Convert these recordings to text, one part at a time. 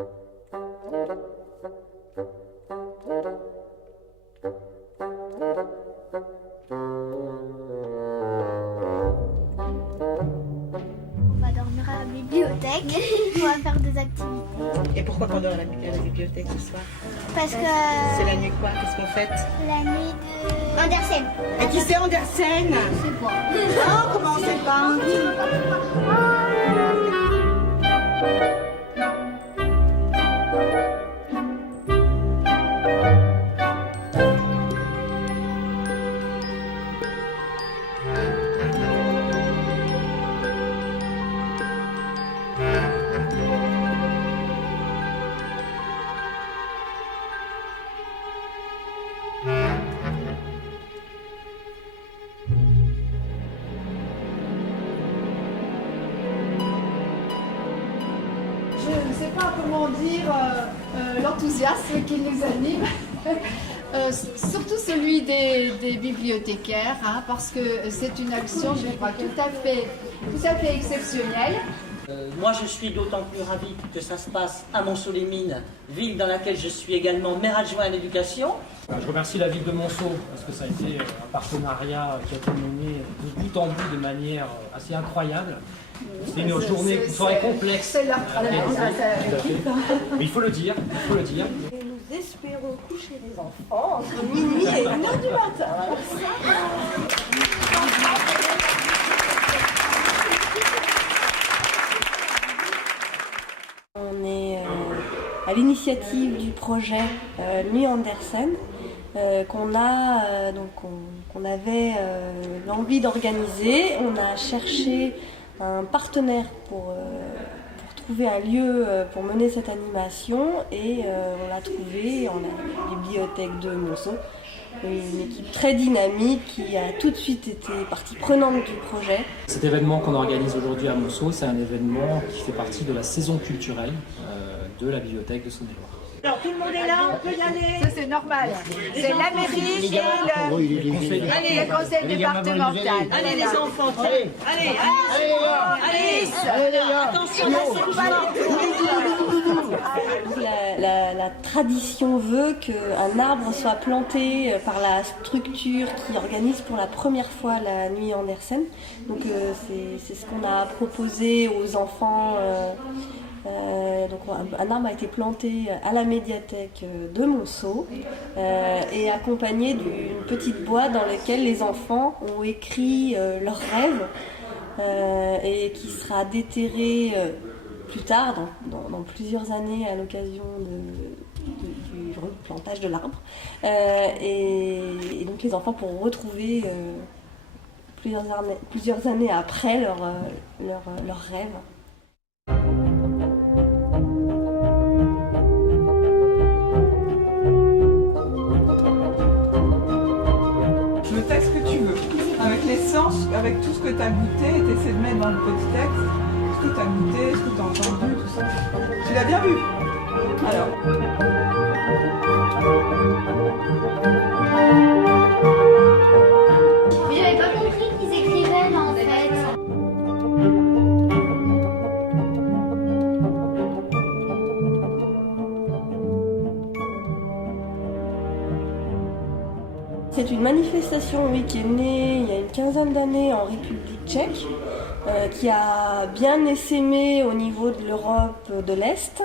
On va dormir à la bibliothèque, on va faire des activités. Et pourquoi qu'on dort à la bibliothèque ce soir? Parce que C'est la nuit quoi? Qu'est-ce qu'on fait? la nuit de Andersen. Et qui c'est Andersen? Je sais pas. Oh, comment on sait pas? Je ne sais pas comment dire l'enthousiasme qui nous anime, surtout celui des bibliothécaires, hein, parce que c'est une action, je crois, tout à fait exceptionnelle. Moi, je suis d'autant plus ravi que ça se passe à Monceau-les-Mines, ville dans laquelle je suis également maire adjoint à l'éducation. Je remercie la ville de Monceau parce que ça a été un partenariat qui a été mené de bout en bout de manière assez incroyable. C'était une soirée complexe. C'est leur travail, mais il faut le dire, il faut le dire. Et nous espérons coucher les enfants entre minuit et 1h du matin. On est à l'initiative du projet Nuit Andersen qu'on avait l'envie d'organiser. On a cherché un partenaire pour trouver un lieu pour mener cette animation et on l'a trouvé en la bibliothèque de Monceau. Une équipe très dynamique qui a tout de suite été partie prenante du projet. Cet événement qu'on organise aujourd'hui à Monceau, c'est un événement qui fait partie de la saison culturelle de la bibliothèque de Saône-et-Loire. Alors tout le monde est là, on peut y aller. Ça c'est normal. C'est la mairie et le conseil départemental. Allez les enfants, allez, attention, La tradition veut qu'un arbre soit planté par la structure qui organise pour la première fois la Nuit Andersen. Donc c'est ce qu'on a proposé aux enfants. Donc un arbre a été planté à la médiathèque de Monceau et accompagné d'une petite boîte dans laquelle les enfants ont écrit leurs rêves et qui sera déterré plus tard, dans plusieurs années, à l'occasion du replantage de l'arbre. Et donc les enfants pourront retrouver plusieurs années après leurs rêves. Le texte que tu veux, avec l'essence, avec tout ce que tu as goûté, et tu essaies de mettre dans le petit texte ce que tu as goûté, ce que tu as entendu, tout ça. Tu l'as bien vu? Alors. Mais j'avais pas compris qu'ils écrivaient là en fait. C'est une manifestation, oui, qui est née il y a une quinzaine d'années en République tchèque, qui a bien essaimé au niveau de l'Europe de l'Est,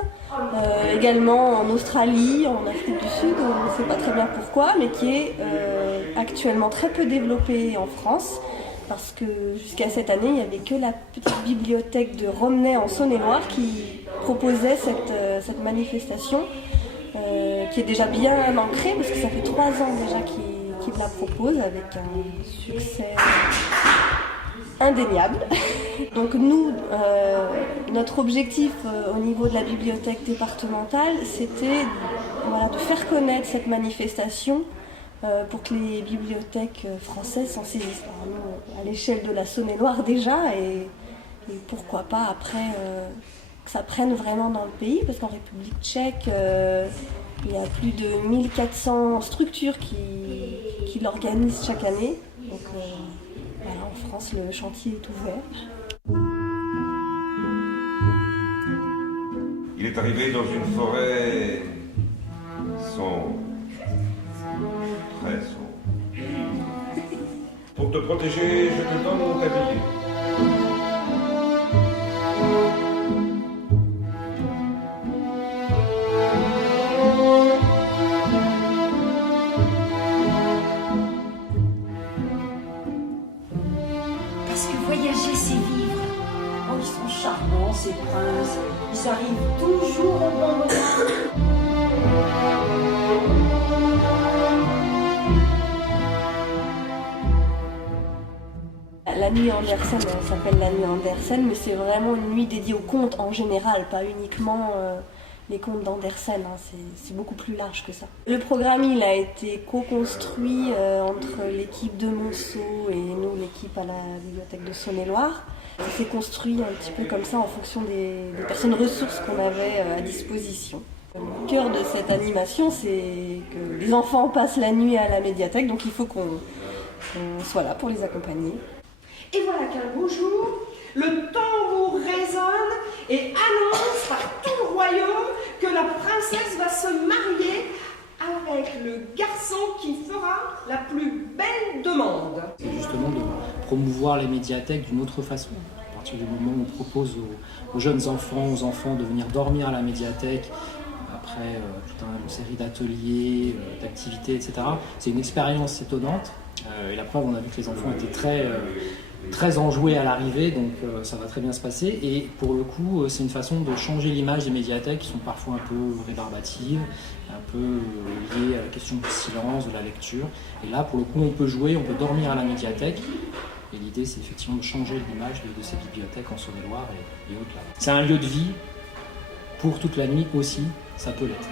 également en Australie, en Afrique du Sud, on ne sait pas très bien pourquoi, mais qui est actuellement très peu développée en France, parce que jusqu'à cette année, il n'y avait que la petite bibliothèque de Romney en Saône-et-Loire qui proposait cette manifestation, qui est déjà bien ancrée, parce que ça fait 3 ans déjà qu'il la propose avec un succès indéniable. Donc nous, notre objectif au niveau de la bibliothèque départementale, c'était de faire connaître cette manifestation pour que les bibliothèques françaises s'en saisissent. Alors nous, à l'échelle de la Saône-et-Loire déjà, et pourquoi pas après que ça prenne vraiment dans le pays, parce qu'en République tchèque, il y a plus de 1400 structures qui l'organisent chaque année. Donc voilà, en France, le chantier est ouvert. Il Il est arrivé dans une forêt sombre, très sombre. Pour te protéger, je te donne mon tablier. Parce que voyager, c'est vivre. Oh, ils sont charmants, ces princes. Ils arrivent toujours au bon moment. La nuit Andersen, elle s'appelle la nuit Andersen, mais c'est vraiment une nuit dédiée aux contes en général, pas uniquement les contes d'Andersen, hein, c'est beaucoup plus large que ça. Le programme, il a été co-construit entre l'équipe de Monceau et nous, l'équipe à la bibliothèque de Saône-et-Loire. Il s'est construit un petit peu comme ça en fonction des personnes ressources qu'on avait à disposition. Le cœur de cette animation, c'est que les enfants passent la nuit à la médiathèque, donc il faut qu'on soit là pour les accompagner. Et voilà qu'un beau jour, le tambour résonne et annonce par tout le royaume que la princesse va se marier avec le garçon qui fera la plus belle demande. C'est justement de promouvoir les médiathèques d'une autre façon. À partir du moment où on propose aux jeunes enfants, aux enfants de venir dormir à la médiathèque, après toute une série d'ateliers, d'activités, etc. C'est une expérience étonnante. Et la preuve, on a vu que les enfants étaient très enjoués à l'arrivée, donc ça va très bien se passer. Et pour le coup, c'est une façon de changer l'image des médiathèques qui sont parfois un peu rébarbatives, un peu liées à la question du silence, de la lecture. Et là, pour le coup, on peut jouer, on peut dormir à la médiathèque. Et l'idée, c'est effectivement de changer l'image de ces bibliothèques en Saône-et-Loire et au-delà. C'est un lieu de vie pour toute la nuit aussi, ça peut l'être.